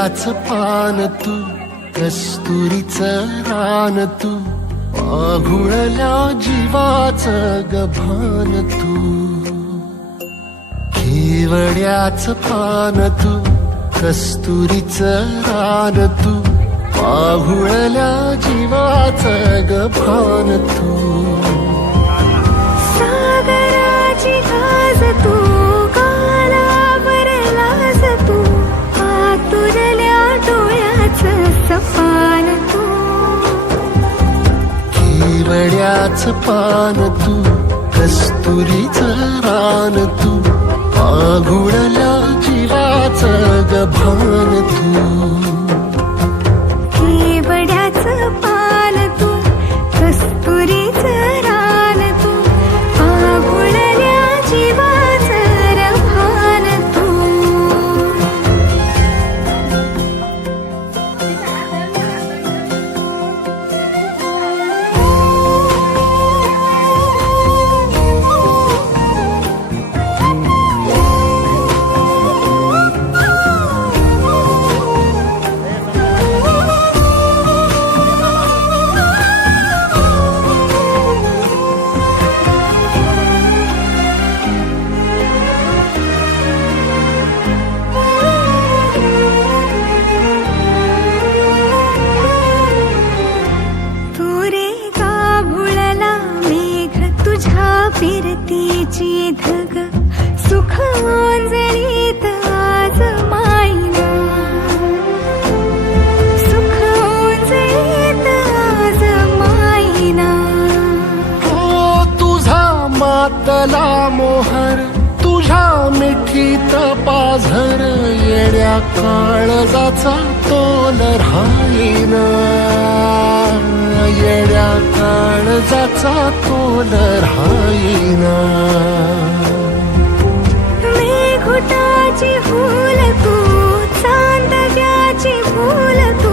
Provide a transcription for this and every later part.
केवड्याच पान तू, कस्तुरीचं रान तू, आघुळल्या जीवाचं गभान तू. केवड्याच पान तू, कस्तुरीचं रान तू, आघुळल्या जीवाचं गभान तू. सागराची गाज तू, गालावरलास तू, आतुरल्या डोळ्याचं सपान तू. केवड्याच पान तू, कस्तुरीचं रान तू, आघुळल्या जीवाचं गभान तू. केवड्याचं पान तू, कस्तुरीचं रान तू, आघुळल्या जीवाचं रभान तू. फिरतीची धग सुख ओंजळीत आज मायना, सुख ओंजळीत आज मायना. हो तुझा मातला मोहर, तुझ्या मिठीत पाझर, येड्या काळजाचा तोल राहीना, येड्या काळजाचा तोल राहीना. मेघुटाची फूल तू, चांदव्याची फूल तू,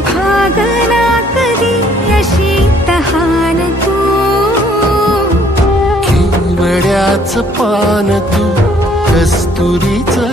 भागना कधी अशी तहान तू. केवड्याच पान तू, कस्तुरीचं